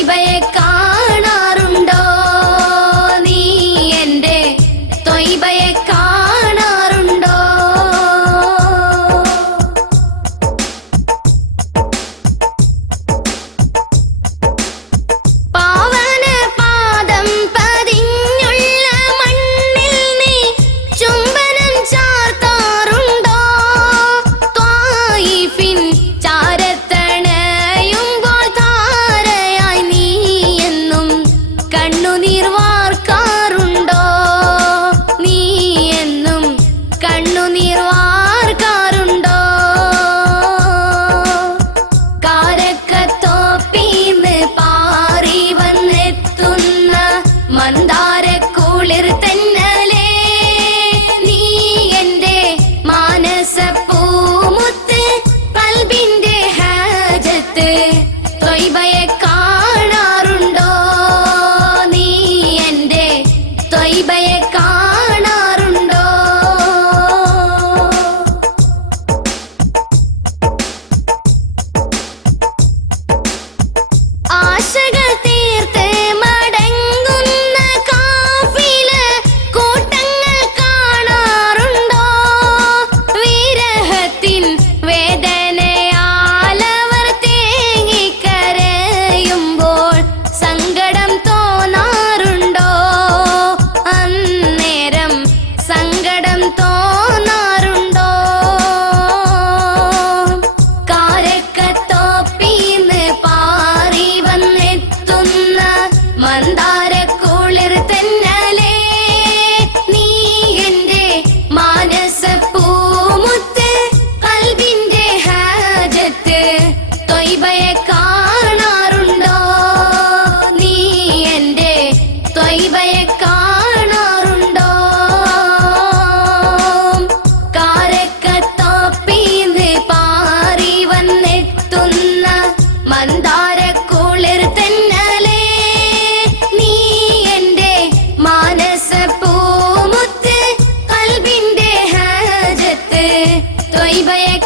ത്വയ്ബയെ കാണാറുണ്ടോ നീ എൻ്റെ ത്വയ്ബയെ കാണാറുണ്ടോ പാവന പാദം പതിഞ്ഞുള്ള മണ്ണിൽ നീ ചുംബനം ചാർത്താറുണ്ടോ ത്വായിഫിൻ ചാരത്തണയുമ്പോൾ താരയായി നീ എന്നും കണ്ണുനീർ വാർക്കാറുണ്ടോ നീ എന്നും കണ്ണുനീർ വാർക്കാറുണ്ടോ കാരക്കത്തോപ്പീന്ന് പാറി വന്നെത്തുന്ന മന്ദാരക്കുളിർ തെന്നലേ നീ എൻ്റെ മാനസപ്പൂമുത്ത് കൽബിന്റെ ഹാജത്ത് ത്വയ്ബയെ കാണാറുണ്ടോ നീ എൻ്റെ ത്വയ്ബയെ കാണാറുണ്ടോ ആശകൾ തീർത്ത് മടങ്ങുന്ന കാഫില കൂട്ടങ്ങൾ കാണാറുണ്ടോ വിരഹത്തിൻ വേദനയാൽ അവർ തേങ്ങിക്കരയുമ്പോൾ സങ്കടം തോന്നാറുണ്ടോ അന്നേരം സങ്കടം തോന്നാറുണ്ടോ കാരക്കത്തോപ്പീന്ന് പാറി വന്നെത്തുന്ന മന്ദാരക്കുളിർ തെന്നലേ നീ എൻ്റെ മാനസപ്പൂമുത്ത് കൽബിന്റെ ഹാജത്ത് ത്വയ്ബയെ കാണാറുണ്ടോ നീ എൻ്റെ ത്വയ്ബയെ കാണാറുണ്ടോ കാരക്കത്തോപ്പീന്ന് പാറി വന്നെത്തുന്ന മന്ദാരക്കുളിർ തെന്നലേ നീ എൻ്റെ മാനസപ്പൂമുത്ത് കൽബിന്റെ ഹാജത്ത് ത്വയ്ബയെ